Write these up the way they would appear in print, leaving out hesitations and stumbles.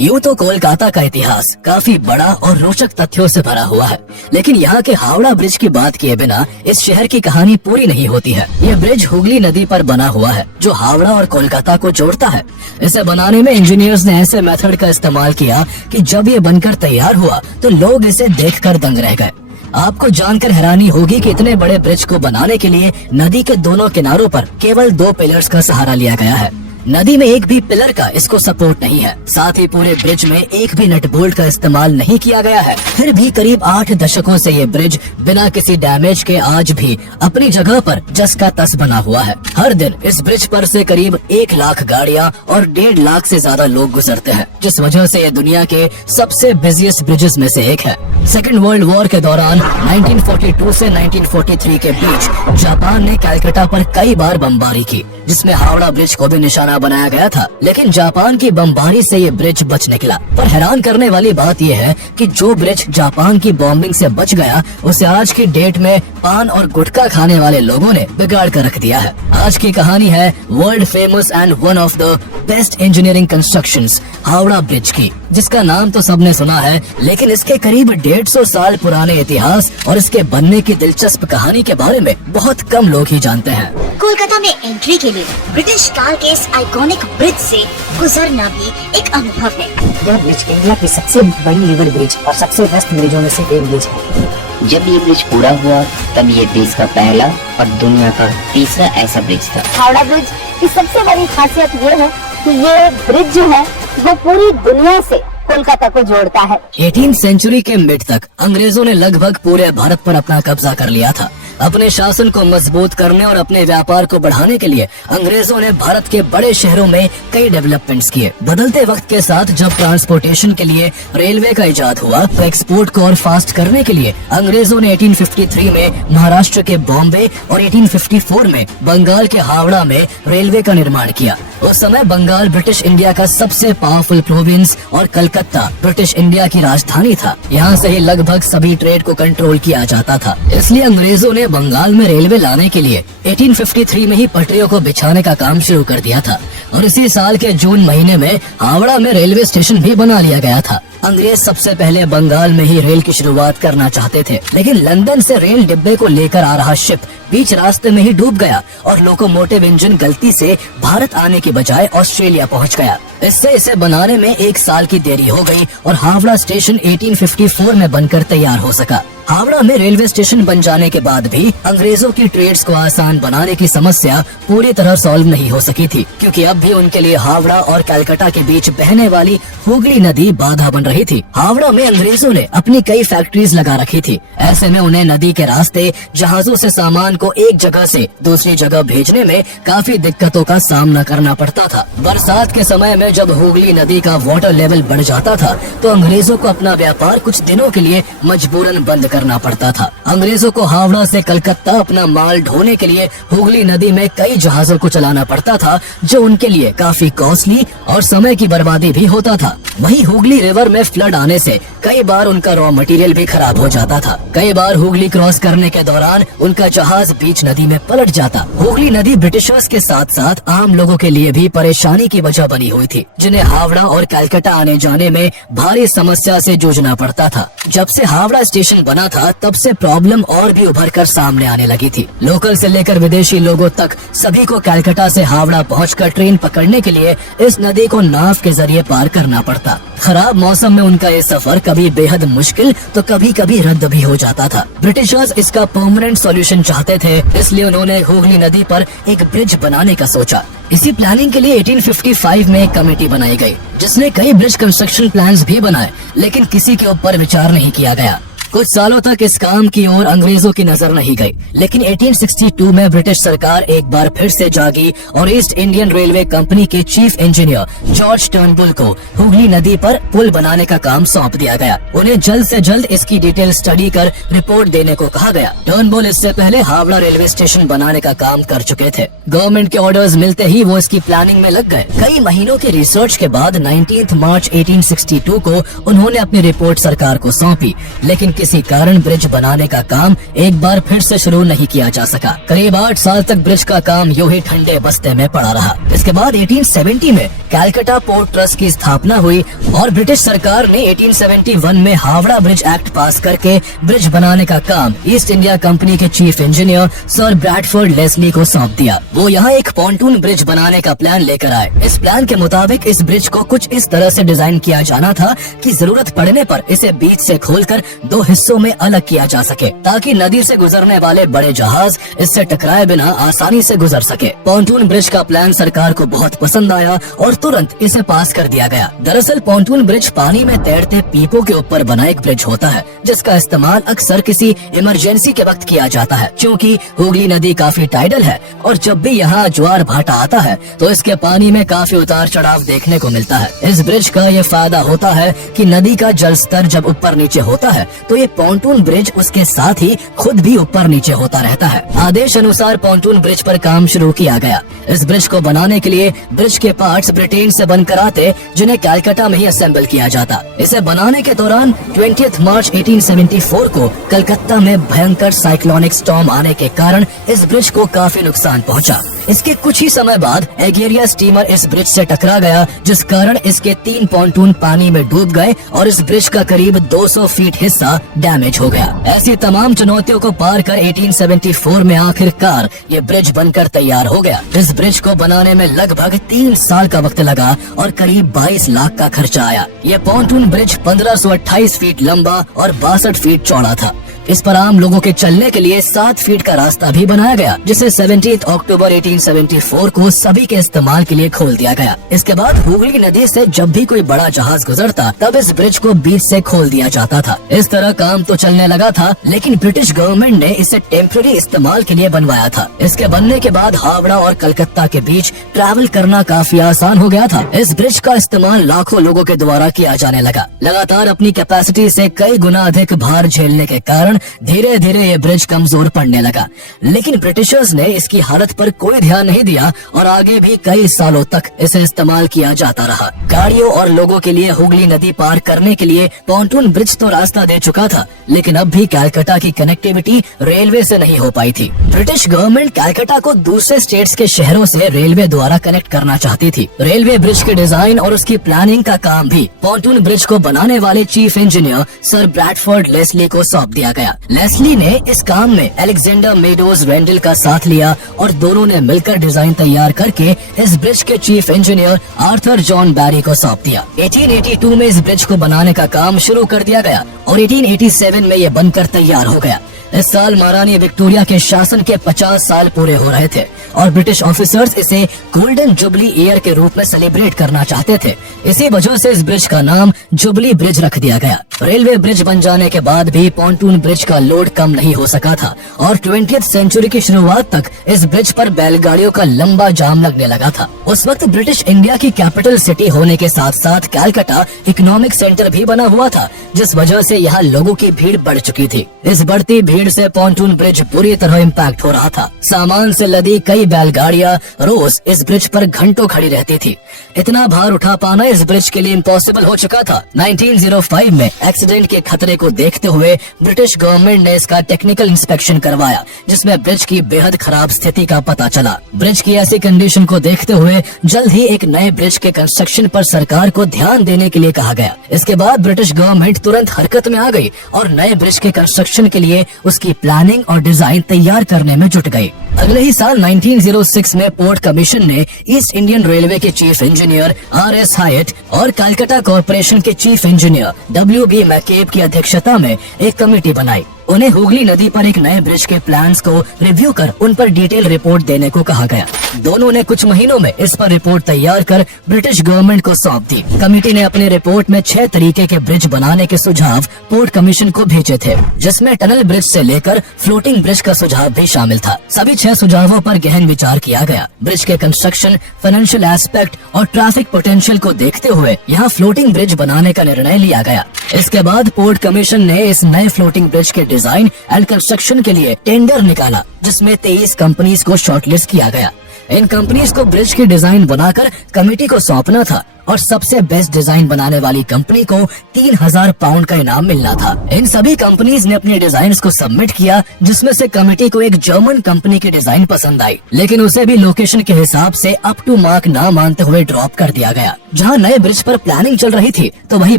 यूँ तो कोलकाता का इतिहास काफी बड़ा और रोचक तथ्यों से भरा हुआ है, लेकिन यहाँ के हावड़ा ब्रिज की बात किए बिना इस शहर की कहानी पूरी नहीं होती है। ये ब्रिज हुगली नदी पर बना हुआ है जो हावड़ा और कोलकाता को जोड़ता है। इसे बनाने में इंजीनियर्स ने ऐसे मेथड का इस्तेमाल किया कि जब ये बनकर तैयार हुआ तो लोग इसे देखकर दंग रह गए। आपको जानकर हैरानी होगी कि इतने बड़े ब्रिज को बनाने के लिए नदी के दोनों किनारों पर केवल 2 पिलर्स का सहारा लिया गया है। नदी में एक भी पिलर का इसको सपोर्ट नहीं है। साथ ही पूरे ब्रिज में एक भी नट बोल्ट का इस्तेमाल नहीं किया गया है। फिर भी करीब 8 दशकों से ये ब्रिज बिना किसी डैमेज के आज भी अपनी जगह पर जस का तस बना हुआ है। हर दिन इस ब्रिज पर से करीब 1 लाख गाड़ियां और 1.5 लाख से ज्यादा लोग गुजरते हैं, जिस वजह से ये दुनिया के सबसे बिजिएस्ट ब्रिजेस में से एक है। सेकेंड वर्ल्ड वॉर के दौरान 1942 से 1943 के बीच जापान ने कलकत्ता पर कई बार बमबारी की, जिसमें हावड़ा ब्रिज को भी निशाना बनाया गया था, लेकिन जापान की बमबारी से ये ब्रिज बच निकला। पर हैरान करने वाली बात यह है कि जो ब्रिज जापान की बॉम्बिंग से बच गया, उसे आज की डेट में पान और गुटखा खाने वाले लोगों ने बिगाड़ कर रख दिया है। आज की कहानी है world famous and one of the best engineering constructions Howrah bridge की, जिसका नाम तो सबने सुना है, लेकिन इसके करीब 150 साल पुराने इतिहास और इसके बनने की दिलचस्प कहानी के बारे में बहुत कम लोग ही जानते हैं। कोलकाता में एंट्री के लिए ब्रिटिश काल के इस आइकॉनिक ब्रिज से गुजरना भी एक अनुभव है। यह ब्रिज इंडिया की सबसे बड़ी रिवर ब्रिज और सबसे बेस्ट ब्रिजों में से एक ब्रिज है। जब ये ब्रिज पूरा हुआ तब ये देश का पहला और दुनिया का तीसरा ऐसा ब्रिज था। हावड़ा ब्रिज की सबसे बड़ी खासियत ये है कि ये ब्रिज जो है वो पूरी दुनिया से कोलकाता को जोड़ता है। 18वीं सेंचुरी के मिड तक अंग्रेजों ने लगभग पूरे भारत पर अपना कब्जा कर लिया था। अपने शासन को मजबूत करने और अपने व्यापार को बढ़ाने के लिए अंग्रेजों ने भारत के बड़े शहरों में कई डेवलपमेंट्स किए। बदलते वक्त के साथ जब ट्रांसपोर्टेशन के लिए रेलवे का इजाद हुआ तो एक्सपोर्ट को और फास्ट करने के लिए अंग्रेजों ने 1853 में महाराष्ट्र के बॉम्बे और 1854 में बंगाल के हावड़ा में रेलवे का निर्माण किया। उस समय बंगाल ब्रिटिश इंडिया का सबसे पावरफुल प्रोविंस और कलकत्ता ब्रिटिश इंडिया की राजधानी था। यहाँ से ही लगभग सभी ट्रेड को कंट्रोल किया जाता था। इसलिए अंग्रेजों ने बंगाल में रेलवे लाने के लिए 1853 में ही पटरियों को बिछाने का काम शुरू कर दिया था और इसी साल के जून महीने में हावड़ा में रेलवे स्टेशन भी बना लिया गया था। अंग्रेज सबसे पहले बंगाल में ही रेल की शुरुआत करना चाहते थे, लेकिन लंदन से रेल डिब्बे को लेकर आ रहा शिप बीच रास्ते में ही डूब गया और लोकोमोटिव इंजन गलती से भारत आने की बजाय ऑस्ट्रेलिया पहुंच गया। इससे इसे बनाने में 1 साल की देरी हो गई और हावड़ा स्टेशन 1854 में बनकर तैयार हो सका। हावड़ा में रेलवे स्टेशन बन जाने के बाद भी अंग्रेजों की ट्रेड्स को आसान बनाने की समस्या पूरी तरह सॉल्व नहीं हो सकी थी, क्योंकि अब भी उनके लिए हावड़ा और कलकत्ता के बीच बहने वाली हुगली नदी बाधा बन रही थी। हावड़ा में अंग्रेजों ने अपनी कई फैक्ट्रीज लगा रखी थी। ऐसे में उन्हें नदी के रास्ते जहाजों से सामान को एक जगह से दूसरी जगह भेजने में काफी दिक्कतों का सामना करना पड़ता था। बरसात के समय में जब हुगली नदी का वाटर लेवल बढ़ जाता था तो अंग्रेजों को अपना व्यापार कुछ दिनों के लिए मजबूरन बंद करना पड़ता था। अंग्रेजों को हावड़ा से कलकत्ता अपना माल ढोने के लिए हुगली नदी में कई जहाजों को चलाना पड़ता था, जो उनके लिए काफी कॉस्टली और समय की बर्बादी भी होता था। वहीं हुगली रिवर में फ्लड आने से कई बार उनका रॉ मटेरियल भी खराब हो जाता था। कई बार हुगली क्रॉस करने के दौरान उनका जहाज बीच नदी में पलट जाता। हुगली नदी ब्रिटिशर्स के साथ साथ आम लोगों के लिए भी परेशानी की वजह बनी हुई थी, जिन्हें हावड़ा और कलकत्ता आने जाने में भारी समस्या से जूझना पड़ता था। जब से हावड़ा स्टेशन बना था तब से प्रॉब्लम और भी उभर कर सामने आने लगी थी। लोकल से लेकर विदेशी लोगों तक सभी को कलकत्ता से हावड़ा पहुंचकर ट्रेन पकड़ने के लिए इस नदी को नाव के जरिए पार करना पड़ता। खराब मौसम में उनका ये सफर कभी बेहद मुश्किल तो कभी कभी रद्द भी हो जाता था। ब्रिटिशर्स इसका परमानेंट सॉल्यूशन चाहते थे, इसलिए उन्होंने हुगली नदी पर एक ब्रिज बनाने का सोचा। इसी प्लानिंग के लिए 1855 में एक कमेटी बनाई गई, जिसने कई ब्रिज कंस्ट्रक्शन प्लान्स भी बनाए, लेकिन किसी के ऊपर विचार नहीं किया गया। कुछ सालों तक इस काम की ओर अंग्रेजों की नजर नहीं गई, लेकिन 1862 में ब्रिटिश सरकार एक बार फिर से जागी और ईस्ट इंडियन रेलवे कंपनी के चीफ इंजीनियर जॉर्ज टर्नबुल को हुगली नदी पर पुल बनाने का काम सौंप दिया गया। उन्हें जल्द से जल्द इसकी डिटेल स्टडी कर रिपोर्ट देने को कहा गया। टर्नबुल इससे पहले हावड़ा रेलवे स्टेशन बनाने का काम कर चुके थे। गवर्नमेंट के ऑर्डर्स मिलते ही वो इसकी प्लानिंग में लग गए। कई महीनों के रिसर्च के बाद 19 मार्च 1862 को उन्होंने अपनी रिपोर्ट सरकार को सौंपी, लेकिन किसी कारण ब्रिज बनाने का काम एक बार फिर से शुरू नहीं किया जा सका। करीब 8 साल तक ब्रिज का काम यूं ही ठंडे बस्ते में पड़ा रहा। इसके बाद 1870 में कैलकाटा पोर्ट ट्रस्ट की स्थापना हुई और ब्रिटिश सरकार ने 1871 में हावड़ा ब्रिज एक्ट पास करके ब्रिज बनाने का काम ईस्ट इंडिया कंपनी के chief engineer sir Bradford Leslie को सौंप दिया। वो यहाँ एक पॉन्टून ब्रिज बनाने का प्लान लेकर आए। इस प्लान के मुताबिक इस ब्रिज को कुछ इस तरह से डिजाइन किया जाना था कि जरूरत पड़ने पर इसे बीच से खोलकर 2 हिस्सों में अलग किया जा सके, ताकि नदी से गुजरने वाले बड़े जहाज इससे टकराए बिना आसानी से गुजर सके। पॉन्टून ब्रिज का प्लान सरकार को बहुत पसंद आया और तुरंत इसे पास कर दिया गया। दरअसल पॉन्टून ब्रिज पानी में तैरते पीपों के ऊपर बना एक ब्रिज होता है, जिसका इस्तेमाल अक्सर किसी इमरजेंसी के वक्त किया जाता है। क्योंकि हुगली नदी काफी टाइडल है और जब भी यहाँ ज्वार भाटा आता है तो इसके पानी में काफी उतार चढ़ाव देखने को मिलता है। इस ब्रिज का ये फायदा होता है कि नदी का जल स्तर जब ऊपर नीचे होता है तो ये पॉन्टून ब्रिज उसके साथ ही खुद भी ऊपर नीचे होता रहता है। आदेश अनुसार पॉन्टून ब्रिज पर काम शुरू किया गया। इस ब्रिज को बनाने के लिए ब्रिज के पार्ट्स ब्रिटेन से बनकर आते, जिन्हें कैलकाटा में ही असेंबल किया जाता। इसे बनाने के दौरान 20 मार्च 1874 को कलकत्ता में भयंकर साइक्लोनिक स्टॉर्म आने के कारण इस ब्रिज को काफी नुकसान पहुंचा। इसके कुछ ही समय बाद एगेरिया स्टीमर इस ब्रिज से टकरा गया, जिस कारण इसके 3 पॉन्टून पानी में डूब गए और इस ब्रिज का करीब 200 फीट हिस्सा डैमेज हो गया। ऐसी तमाम चुनौतियों को पार कर 1874 में आखिरकार ये ब्रिज बनकर तैयार हो गया। इस ब्रिज को बनाने में लगभग 3 साल का वक्त लगा और करीब 22 लाख का खर्चा आया। ये पॉन्टून ब्रिज 1528 फीट लंबा और 62 फीट चौड़ा था। इस पर आम लोगों के चलने के लिए 7 फीट का रास्ता भी बनाया गया, जिसे 17 अक्टूबर 1874 को सभी के इस्तेमाल के लिए खोल दिया गया। इसके बाद हुगली नदी से जब भी कोई बड़ा जहाज गुजरता तब इस ब्रिज को बीच से खोल दिया जाता था। इस तरह काम तो चलने लगा था, लेकिन ब्रिटिश गवर्नमेंट ने इसे टेम्पररी इस्तेमाल के लिए बनवाया था। इसके बनने के बाद हावड़ा और कलकत्ता के बीच ट्रैवल करना काफी आसान हो गया था। इस ब्रिज का इस्तेमाल लाखों लोगों के द्वारा किया जाने लगा। लगातार अपनी कैपेसिटी से कई गुना अधिक भार झेलने के कारण धीरे धीरे ये ब्रिज कमजोर पड़ने लगा। लेकिन ब्रिटिशर्स ने इसकी हालत पर कोई ध्यान नहीं दिया और आगे भी कई सालों तक इसे इस्तेमाल किया जाता रहा। गाड़ियों और लोगों के लिए हुगली नदी पार करने के लिए पॉन्टून ब्रिज तो रास्ता दे चुका था, लेकिन अब भी कैलकाटा की कनेक्टिविटी रेलवे से नहीं हो पाई थी। ब्रिटिश गवर्नमेंट कैलकाटा को दूसरे स्टेट्स के शहरों से रेलवे द्वारा कनेक्ट करना चाहती थी। रेलवे ब्रिज के डिजाइन और उसकी प्लानिंग का काम भी पॉन्टून ब्रिज को बनाने वाले chief engineer sir Bradford Leslie को सौंप दिया गया। लेस्ली ने इस काम में अलेक्जेंडर मेडोज रेंडल का साथ लिया और दोनों ने मिलकर डिजाइन तैयार करके इस ब्रिज के चीफ इंजीनियर आर्थर जॉन बैरी को सौंप दिया। 1882 में इस ब्रिज को बनाने का काम शुरू कर दिया गया और 1887 में ये बनकर तैयार हो गया। इस साल महारानी विक्टोरिया के शासन के 50 साल पूरे हो रहे थे और ब्रिटिश ऑफिसर्स इसे गोल्डन जुबली ईयर के रूप में सेलिब्रेट करना चाहते थे। इसी वजह से इस ब्रिज का नाम जुबली ब्रिज रख दिया गया। रेलवे ब्रिज बन जाने के बाद भी पॉन्टून ब्रिज का लोड कम नहीं हो सका था और 20वीं सेंचुरी की शुरुआत तक इस ब्रिज पर बैलगाड़ियों का लंबा जाम लगने लगा था। उस वक्त ब्रिटिश इंडिया की कैपिटल सिटी होने के साथ साथ कैलकाटा इकोनॉमिक सेंटर भी बना हुआ था, जिस वजह से यहाँ लोगों की भीड़ बढ़ चुकी थी। इस बढ़ती भीड़ से पॉन्टून ब्रिज बुरी तरह इम्पैक्ट हो रहा था। सामान से लदी कई बैलगाड़ियां रोज इस ब्रिज पर घंटों खड़ी रहती थी। इतना भार उठा पाना इस ब्रिज के लिए इम्पॉसिबल हो चुका था। 1905 में एक्सीडेंट के खतरे को देखते हुए ब्रिटिश गवर्नमेंट ने इसका टेक्निकल इंस्पेक्शन करवाया, जिसमें ब्रिज की बेहद खराब स्थिति का पता चला। ब्रिज की ऐसी कंडीशन को देखते हुए जल्द ही एक नए ब्रिज के कंस्ट्रक्शन पर सरकार को ध्यान देने के लिए कहा गया। इसके बाद ब्रिटिश गवर्नमेंट तुरंत हरकत में आ गई और नए ब्रिज के कंस्ट्रक्शन के लिए उसकी प्लानिंग और डिजाइन तैयार करने में जुट गई। अगले ही साल 1906 में पोर्ट कमीशन ने ईस्ट इंडियन रेलवे के चीफ इंजीनियर R.S. हायट और कलकत्ता कॉर्पोरेशन के चीफ इंजीनियर W.B. मैकेब की अध्यक्षता में एक कमेटी बनाई। उन्हें हुगली नदी पर एक नए ब्रिज के प्लान्स को रिव्यू कर उन पर डिटेल रिपोर्ट देने को कहा गया। दोनों ने कुछ महीनों में इस पर रिपोर्ट तैयार कर ब्रिटिश गवर्नमेंट को सौंप दी। कमेटी ने अपनी रिपोर्ट में 6 तरीके के ब्रिज बनाने के सुझाव पोर्ट कमीशन को भेजे थे, जिसमें टनल ब्रिज से लेकर फ्लोटिंग ब्रिज का सुझाव भी शामिल था। सभी 6 सुझावों पर गहन विचार किया गया। ब्रिज के कंस्ट्रक्शन, फाइनेंशियल एस्पेक्ट और ट्रैफिक पोटेंशियल को देखते हुए यहाँ फ्लोटिंग ब्रिज बनाने का निर्णय लिया गया। इसके बाद पोर्ट कमीशन ने इस नए फ्लोटिंग ब्रिज के डिजाइन एंड कंस्ट्रक्शन के लिए टेंडर निकाला, जिसमें 23 कंपनीज को शॉर्टलिस्ट किया गया। इन कंपनीज को ब्रिज की डिजाइन बनाकर कमेटी को सौंपना था और सबसे बेस्ट डिजाइन बनाने वाली कंपनी को 3000 पाउंड का इनाम मिलना था। इन सभी कंपनीज ने अपने डिजाइन को सबमिट किया, जिसमें से कमेटी को एक जर्मन कंपनी की डिजाइन पसंद आई, लेकिन उसे भी लोकेशन के हिसाब से अप टू मार्क ना मानते हुए ड्रॉप कर दिया गया। जहां नए ब्रिज पर प्लानिंग चल रही थी, तो वहीं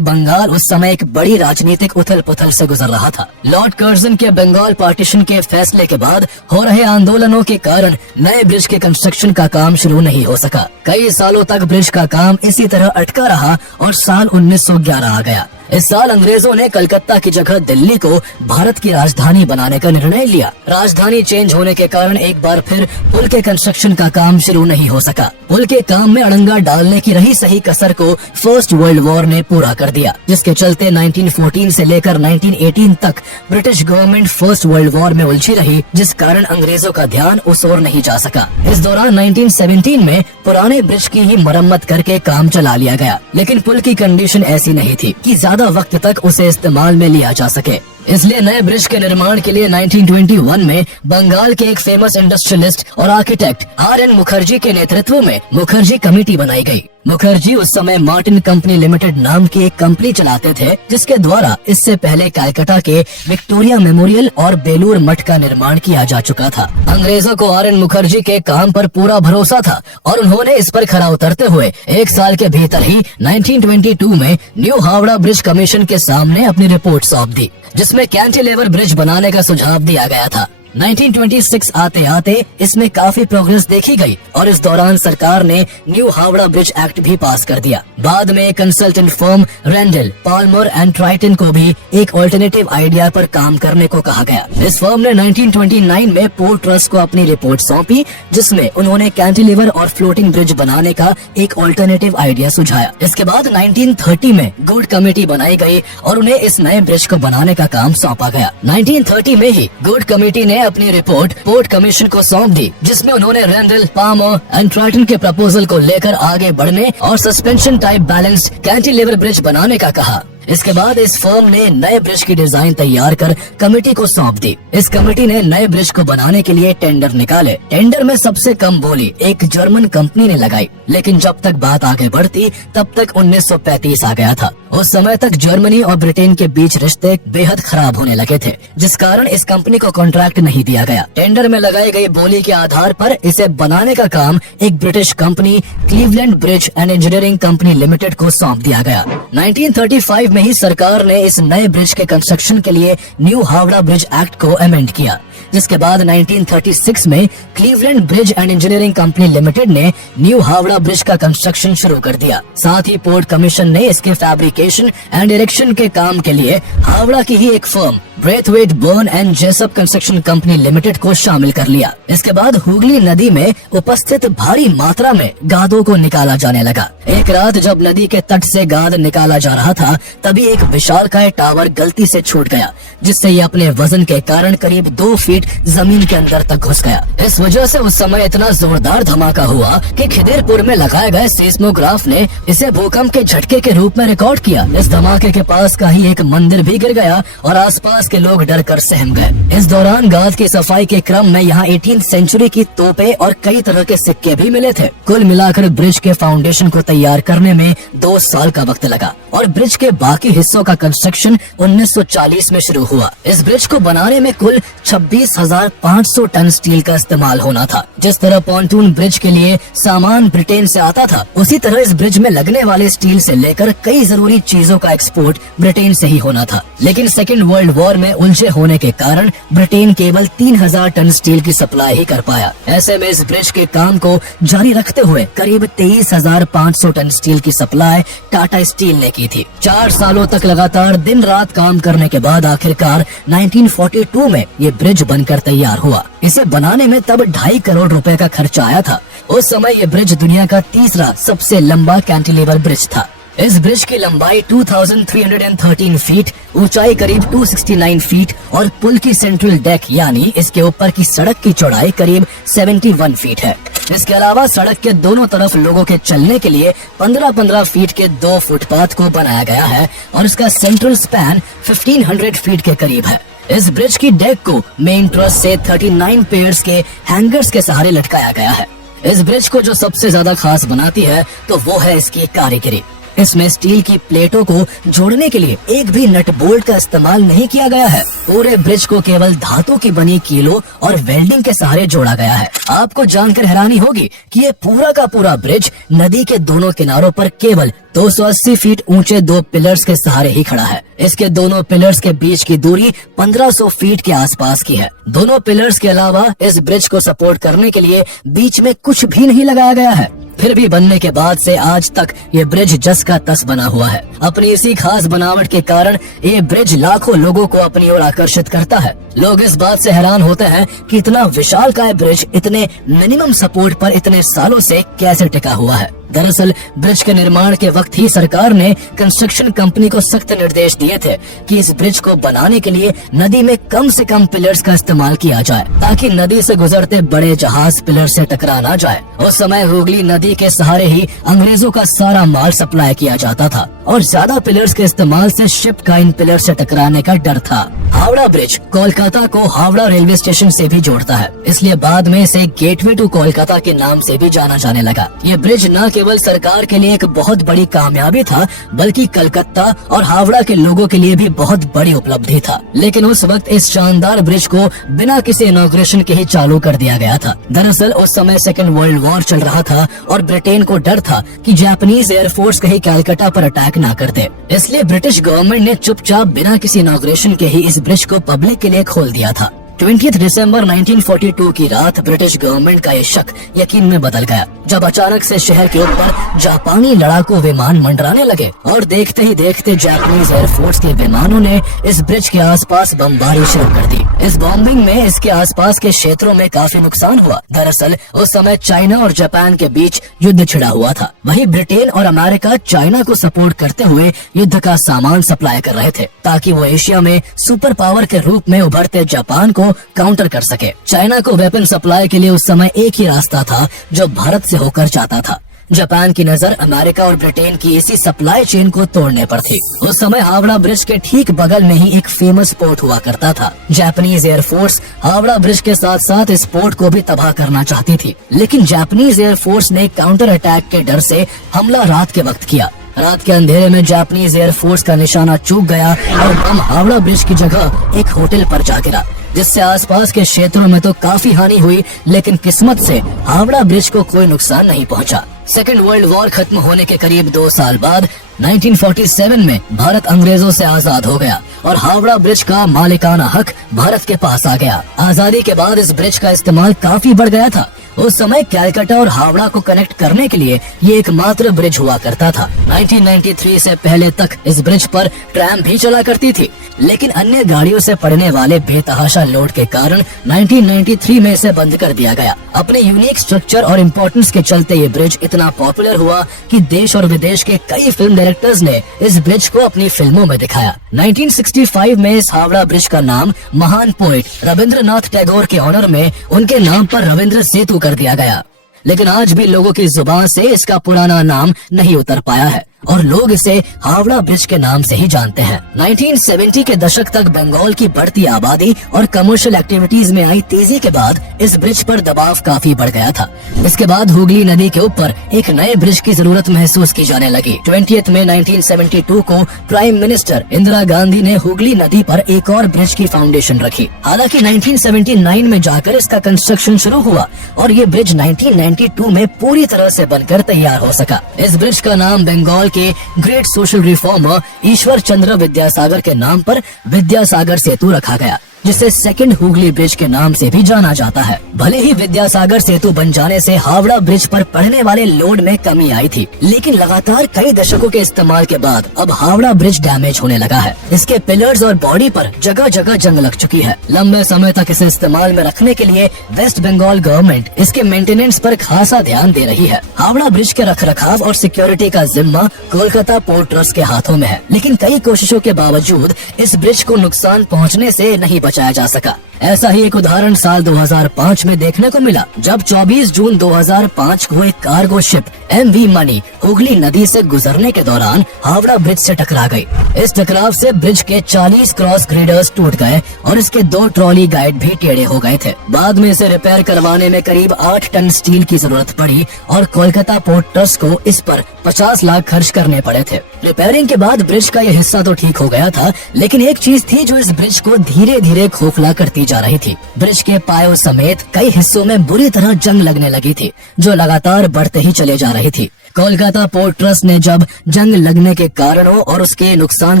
बंगाल उस समय एक बड़ी राजनीतिक उथल पुथल से गुजर रहा था। लॉर्ड कर्जन के बंगाल पार्टीशन के फैसले के बाद हो रहे आंदोलनों के कारण नए ब्रिज के कंस्ट्रक्शन का काम शुरू नहीं हो सका। कई सालों तक ब्रिज का काम इसी तरह अटका रहा और साल 1911 आ गया। इस साल अंग्रेजों ने कलकत्ता की जगह दिल्ली को भारत की राजधानी बनाने का निर्णय लिया। राजधानी चेंज होने के कारण एक बार फिर पुल के कंस्ट्रक्शन का काम शुरू नहीं हो सका। पुल के काम में अड़ंगा डालने की रही सही कसर को फर्स्ट वर्ल्ड वॉर ने पूरा कर दिया, जिसके चलते 1914 से लेकर 1918 तक British government first world war में उलझी रही, जिस कारण अंग्रेजों का ध्यान उस ओर नहीं जा सका। इस दौरान 1917 में पुराने ब्रिज की ही मरम्मत करके काम चला लिया गया, लेकिन पुल की कंडीशन ऐसी नहीं थी कि ज्यादा वक्त तक उसे इस्तेमाल में लिया जा सके। इसलिए नए ब्रिज के निर्माण के लिए 1921 में बंगाल के एक फेमस इंडस्ट्रियलिस्ट और आर्किटेक्ट RN मुखर्जी के नेतृत्व में मुखर्जी कमेटी बनाई गई। मुखर्जी उस समय मार्टिन कंपनी लिमिटेड नाम की एक कंपनी चलाते थे, जिसके द्वारा इससे पहले कलकत्ता के विक्टोरिया मेमोरियल और बेलूर मठ का निर्माण किया जा चुका था। अंग्रेजों को RN मुखर्जी के काम पर पूरा भरोसा था और उन्होंने इस पर खरा उतरते हुए एक साल के भीतर ही 1922 में न्यू हावड़ा ब्रिज कमीशन के सामने अपनी रिपोर्ट सौंप दी, जिसमें कैंटिलीवर ब्रिज बनाने का सुझाव दिया गया था। 1926 आते आते इसमें काफी प्रोग्रेस देखी गई और इस दौरान सरकार ने न्यू हावड़ा ब्रिज एक्ट भी पास कर दिया। बाद में consultant firm Rendel, Palmer and Tritton को भी एक ऑल्टरनेटिव आइडिया पर काम करने को कहा गया। इस फर्म ने 1929 में पोर्ट ट्रस्ट को अपनी रिपोर्ट सौंपी, जिसमें उन्होंने कैंटिलीवर और फ्लोटिंग ब्रिज बनाने का एक ऑल्टरनेटिव आइडिया सुझाया। इसके बाद 1930 में गुड कमेटी बनाई गई और उन्हें इस नए ब्रिज को बनाने का काम सौंपा गया। 1930 में ही गुड कमेटी ने अपनी रिपोर्ट पोर्ट कमीशन को सौंप दी, जिसमें उन्होंने रेंडल, पाल्मर एंड ट्राइटन के प्रपोजल को लेकर आगे बढ़ने और suspension type balanced cantilever bridge बनाने का कहा। इसके बाद इस फर्म ने नए ब्रिज की डिजाइन तैयार कर कमेटी को सौंप दी। इस कमेटी ने नए ब्रिज को बनाने के लिए टेंडर निकाले। टेंडर में सबसे कम बोली एक जर्मन कंपनी ने लगाई, लेकिन जब तक बात आगे बढ़ती तब तक 1935 आ गया था। उस समय तक जर्मनी और ब्रिटेन के बीच रिश्ते बेहद खराब होने लगे थे, जिस कारण इस कंपनी को कॉन्ट्रैक्ट नहीं दिया गया। टेंडर में लगाई गई बोली के आधार पर इसे बनाने का काम एक British company Cleveland bridge and engineering company limited को सौंप दिया गया। 1935 में ही सरकार ने इस नए ब्रिज के कंस्ट्रक्शन के लिए न्यू हावड़ा ब्रिज एक्ट को अमेंड किया, जिसके बाद 1936 में Cleveland bridge and engineering company limited ने न्यू हावड़ा ब्रिज का कंस्ट्रक्शन शुरू कर दिया। साथ ही पोर्ट कमीशन ने इसके फैब्रिकेशन एंड इरेक्शन के काम के लिए हावड़ा की ही एक firm Braithwaite Burn and Jessop construction company limited को शामिल कर लिया। इसके बाद हुगली नदी में उपस्थित भारी मात्रा में गादों को निकाला जाने लगा। एक रात जब नदी के तट से गाद निकाला जा रहा था, तभी एक विशालकाय टावर गलती से छूट गया, जिससे ये अपने वजन के कारण करीब 2 फीट जमीन के अंदर तक घुस गया। इस वजह से उस समय इतना जोरदार धमाका हुआ कि खिदिरपुर में लगाए गए सेस्मोग्राफ ने इसे भूकंप के झटके के रूप में रिकॉर्ड किया। इस धमाके के पास का ही एक मंदिर भी गिर गया और आसपास के लोग डर कर सहम गए। इस दौरान गाद की सफाई के क्रम में यहाँ 18th सेंचुरी की तोपें और कई तरह के सिक्के भी मिले थे। कुल मिलाकर ब्रिज के फाउंडेशन को तैयार करने में 2 साल का वक्त लगा और ब्रिज के बाकी हिस्सों का कंस्ट्रक्शन 1940 में शुरू हुआ। इस ब्रिज को बनाने में कुल 26,500 टन स्टील का इस्तेमाल होना था। जिस तरह पॉन्टून ब्रिज के लिए सामान ब्रिटेन से आता था, उसी तरह इस ब्रिज में लगने वाले स्टील से लेकर कई जरूरी चीजों का एक्सपोर्ट ब्रिटेन से ही होना था। लेकिन सेकेंड वर्ल्ड वॉर में उलझे होने के कारण ब्रिटेन केवल 3000 टन स्टील की सप्लाई ही कर पाया। ऐसे में इस ब्रिज के काम को जारी रखते हुए करीब 23,500 टन स्टील की सप्लाई टाटा स्टील ने की थी। 4 सालों तक लगातार दिन रात काम करने के बाद आखिरकार 1942 में ये ब्रिज बनकर तैयार हुआ। इसे बनाने में तब 2.5 करोड़ रुपए का खर्चा आया था। उस समय ये ब्रिज दुनिया का तीसरा सबसे लंबा कैंटिलीवर ब्रिज था। इस ब्रिज की लंबाई 2313 फीट, ऊंचाई करीब 269 फीट और पुल की सेंट्रल डेक यानी इसके ऊपर की सड़क की चौड़ाई करीब 71 फीट है। इसके अलावा सड़क के दोनों तरफ लोगों के चलने के लिए 15-15 फीट के 2 फुटपाथ को बनाया गया है और इसका सेंट्रल स्पैन 1500 फीट के करीब है। इस ब्रिज की डेक को मेन ट्रस से 39 पेयर्स के हैंगर्स के सहारे लटकाया गया है। इस ब्रिज को जो सबसे ज्यादा खास बनाती है तो वो है इसकी कारीगरी। इसमें स्टील की प्लेटों को जोड़ने के लिए एक भी नट बोल्ट का इस्तेमाल नहीं किया गया है। पूरे ब्रिज को केवल धातु की बनी कीलों और वेल्डिंग के सहारे जोड़ा गया है। आपको जानकर हैरानी होगी कि ये पूरा का पूरा ब्रिज नदी के दोनों किनारों पर केवल 280 फीट ऊंचे 2 पिलर्स के सहारे ही खड़ा है। इसके दोनों पिलर्स के बीच की दूरी 1500 फीट के आसपास की है। दोनों पिलर्स के अलावा इस ब्रिज को सपोर्ट करने के लिए बीच में कुछ भी नहीं लगाया गया है। फिर भी बनने के बाद से आज तक ये ब्रिज जस का तस बना हुआ है। अपनी इसी खास बनावट के कारण ये ब्रिज लाखों लोगों को अपनी ओर आकर्षित करता है। लोग इस बात से हैरान होते हैं कि इतना विशालकाय ब्रिज इतने मिनिमम सपोर्ट पर इतने सालों से कैसे टिका हुआ है। दरअसल ब्रिज के निर्माण के वक्त ही सरकार ने कंस्ट्रक्शन कंपनी को सख्त निर्देश दिए थे कि इस ब्रिज को बनाने के लिए नदी में कम से कम पिलर्स का इस्तेमाल किया जाए, ताकि नदी से गुजरते बड़े जहाज पिलर से टकरा ना जाए। उस समय हुगली नदी के सहारे ही अंग्रेजों का सारा माल सप्लाई किया जाता था और ज्यादा पिलर्स के इस्तेमाल से शिप का इन पिलर से टकराने का डर था। हावड़ा ब्रिज कोलकाता को हावड़ा रेलवे स्टेशन से भी जोड़ता है, इसलिए बाद में इसे गेटवे टू कोलकाता के नाम से भी जाना जाने लगा। ये ब्रिज न केवल सरकार के लिए एक बहुत बड़ी कामयाबी था, बल्कि कलकत्ता और हावड़ा के लोगों के लिए भी बहुत बड़ी उपलब्धि था। लेकिन उस वक्त इस शानदार ब्रिज को बिना किसी इनॉग्रेशन के ही चालू कर दिया गया था। दरअसल उस समय सेकेंड वर्ल्ड वॉर चल रहा था और ब्रिटेन को डर था कि जापानीज एयरफोर्स कहीं कलकत्ता पर अटैक ना कर दे, इसलिए ब्रिटिश गवर्नमेंट ने चुपचाप बिना किसी इनॉग्रेशन के ही इस ब्रिज को पब्लिक के लिए खोल दिया था। 20 दिसंबर 1942 की रात ब्रिटिश गवर्नमेंट का ये शक यकीन में बदल गया, जब अचानक से शहर के ऊपर जापानी लड़ाकू विमान मंडराने लगे और देखते ही देखते जापानीज एयरफोर्स के विमानों ने इस ब्रिज के आसपास बमबारी शुरू कर दी। इस बॉम्बिंग में इसके आसपास के क्षेत्रों में काफी नुकसान हुआ। दरअसल उस समय चाइना और जापान के बीच युद्ध छिड़ा हुआ था। वहीं ब्रिटेन और अमेरिका चाइना को सपोर्ट करते हुए युद्ध का सामान सप्लाई कर रहे थे, ताकि वो एशिया में सुपर पावर के रूप में उभरते जापान को काउंटर कर सके। चाइना को वेपन सप्लाई के लिए उस समय एक ही रास्ता था जो भारत से होकर जाता था। जापान की नजर अमेरिका और ब्रिटेन की इसी सप्लाई चेन को तोड़ने पर थी। उस समय हावड़ा ब्रिज के ठीक बगल में ही एक फेमस पोर्ट हुआ करता था। जापानीज एयरफोर्स हावड़ा ब्रिज के साथ साथ इस पोर्ट को भी तबाह करना चाहती थी, लेकिन जापानीज एयरफोर्स ने काउंटर अटैक के डर से हमला रात के वक्त किया। रात के अंधेरे में जापानीज एयरफोर्स का निशाना चूक गया और बम हावड़ा ब्रिज की जगह एक होटल पर जा गिरा, जिससे आसपास के क्षेत्रों में तो काफी हानि हुई, लेकिन किस्मत से हावड़ा ब्रिज को कोई नुकसान नहीं पहुंचा। सेकेंड वर्ल्ड वॉर खत्म होने के करीब 2 साल बाद 1947 में भारत अंग्रेजों से आजाद हो गया और हावड़ा ब्रिज का मालिकाना हक भारत के पास आ गया। आजादी के बाद इस ब्रिज का इस्तेमाल काफी बढ़ गया था। उस समय कलकत्ता और हावड़ा को कनेक्ट करने के लिए ये एकमात्र ब्रिज हुआ करता था। 1993 से पहले तक इस ब्रिज पर ट्रैम भी चला करती थी, लेकिन अन्य गाड़ियों से पड़ने वाले बेतहाशा लोड के कारण 1993 में इसे बंद कर दिया गया। अपने यूनिक स्ट्रक्चर और इम्पोर्टेंस के चलते ये ब्रिज इतना पॉपुलर हुआ कि देश और विदेश के कई फिल्म डायरेक्टर्स ने इस ब्रिज को अपनी फिल्मों में दिखाया। 1965 में इस हावड़ा ब्रिज का नाम महान पोएट रविंद्रनाथ टैगोर के ऑनर में उनके नाम पर रविंद्र सेतु कर दिया गया, लेकिन आज भी लोगों की जुबान से इसका पुराना नाम नहीं उतर पाया है और लोग इसे हावड़ा ब्रिज के नाम से ही जानते हैं। 1970 के दशक तक बंगाल की बढ़ती आबादी और कमर्शियल एक्टिविटीज में आई तेजी के बाद इस ब्रिज पर दबाव काफी बढ़ गया था। इसके बाद हुगली नदी के ऊपर एक नए ब्रिज की जरूरत महसूस की जाने लगी। 20 मई 1972 को प्राइम मिनिस्टर इंदिरा गांधी ने हुगली नदी पर एक और ब्रिज की फाउंडेशन रखी। हालांकि 1979 में जाकर इसका कंस्ट्रक्शन शुरू हुआ और ये ब्रिज 1992 में पूरी तरह से बनकर तैयार हो सका। इस ब्रिज का नाम बंगाल के great social reformer Ishwar Chandra Vidyasagar के नाम पर विद्यासागर सेतु रखा गया, जिसे सेकंड हुगली ब्रिज के नाम से भी जाना जाता है। भले ही विद्यासागर सेतु बन जाने से हावड़ा ब्रिज पर पड़ने वाले लोड में कमी आई थी, लेकिन लगातार कई दशकों के इस्तेमाल के बाद अब हावड़ा ब्रिज डैमेज होने लगा है। इसके पिलर्स और बॉडी पर जगह जगह जंग लग चुकी है। लंबे समय तक इसे इस्तेमाल में रखने के लिए वेस्ट बंगाल गवर्नमेंट इसके मेंटेनेंस पर खासा ध्यान दे रही है। हावड़ा ब्रिज के रखरखाव और सिक्योरिटी का जिम्मा कोलकाता पोर्ट ट्रस्ट के हाथों में है, लेकिन कई कोशिशों के बावजूद इस ब्रिज को नुकसान पहुँचने से नहीं बचाया जा सका। ऐसा ही एक उदाहरण साल 2005 में देखने को मिला, जब 24 जून 2005 को एक कार्गो शिप MV मणि हुगली नदी से गुजरने के दौरान हावड़ा ब्रिज से टकरा गई। इस टकराव से ब्रिज के 40 क्रॉस ग्रेडर्स टूट गए और इसके 2 ट्रॉली गाइड भी टेढ़े हो गए थे। बाद में इसे रिपेयर करवाने में करीब 8 टन स्टील की जरूरत पड़ी और कोलकाता पोर्ट ट्रस्ट को इस पर 50 लाख खर्च करने पड़े थे। रिपेयरिंग के बाद ब्रिज का यह हिस्सा तो ठीक हो गया था, लेकिन एक चीज थी जो इस ब्रिज को धीरे धीरे खोखला करती जा रही थी। ब्रिज के पायों समेत कई हिस्सों में बुरी तरह जंग लगने लगी थी, जो लगातार बढ़ते ही चले जा रही थी। कोलकाता पोर्ट ट्रस्ट ने जब जंग लगने के कारणों और उसके नुकसान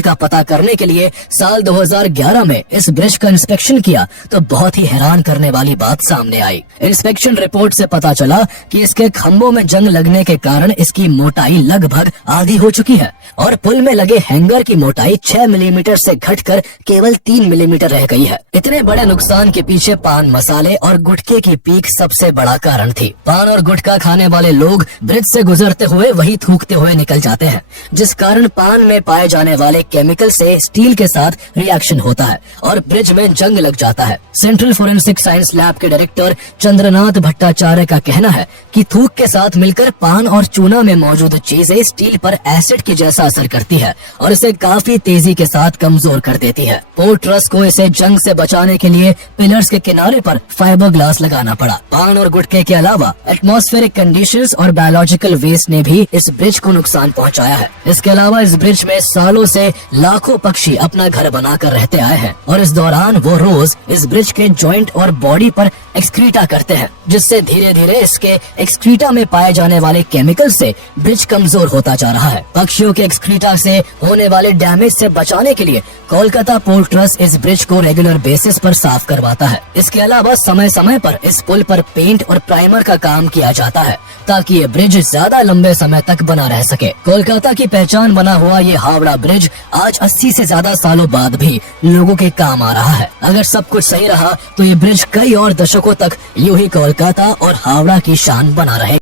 का पता करने के लिए साल 2011 में इस ब्रिज का इंस्पेक्शन किया, तो बहुत ही हैरान करने वाली बात सामने आई। इंस्पेक्शन रिपोर्ट से पता चला कि इसके खंभों में जंग लगने के कारण इसकी मोटाई लगभग आधी हो चुकी है और पुल में लगे हैंगर की मोटाई 6 मिलीमीटर से घटकर केवल 3 मिलीमीटर रह गई है। इतने बड़े नुकसान के पीछे पान मसाले और गुटखे की पीक सबसे बड़ा कारण थी। पान और गुटखा खाने वाले लोग ब्रिज से गुजरते हुए वही थूकते हुए निकल जाते हैं, जिस कारण पान में पाए जाने वाले केमिकल से स्टील के साथ रिएक्शन होता है और ब्रिज में जंग लग जाता है। सेंट्रल फोरेंसिक साइंस लैब के डायरेक्टर चंद्रनाथ भट्टाचार्य का कहना है कि थूक के साथ मिलकर पान और चूना में मौजूद चीजें स्टील पर एसिड के जैसा असर करती है और इसे काफी तेजी के साथ कमजोर कर देती है। पोर्ट ट्रस्ट को इसे जंग से बचाने के लिए पिलर्स के किनारे पर फाइबर ग्लास लगाना पड़ा। पान और गुटखे के अलावा एटमॉस्फेरिक कंडीशंस और बायोलॉजिकल वेस्ट ने भी इस ब्रिज को नुकसान पहुंचाया है। इसके अलावा इस ब्रिज में सालों से लाखों पक्षी अपना घर बनाकर रहते आए हैं और इस दौरान वो रोज इस ब्रिज के जॉइंट और बॉडी पर एक्सक्रीटा करते हैं, जिससे धीरे धीरे इसके एक्सक्रीटा में पाए जाने वाले केमिकल से ब्रिज कमजोर होता जा रहा है। पक्षियों के एक्सक्रीटा से होने वाले डैमेज से बचाने के लिए कोलकाता पोर्ट ट्रस्ट इस ब्रिज को रेगुलर बेसिस पर साफ करवाता है। इसके अलावा समय समय पर इस पुल पर पेंट और प्राइमर का काम किया जाता है ताकि ये ब्रिज ज्यादा लंबे समय तक बना रह सके। कोलकाता की पहचान बना हुआ ये हावड़ा ब्रिज आज 80 से ज्यादा सालों बाद भी लोगों के काम आ रहा है। अगर सब कुछ सही रहा तो ये ब्रिज कई और दशकों तक यूं ही कोलकाता और हावड़ा की शान बना रहे।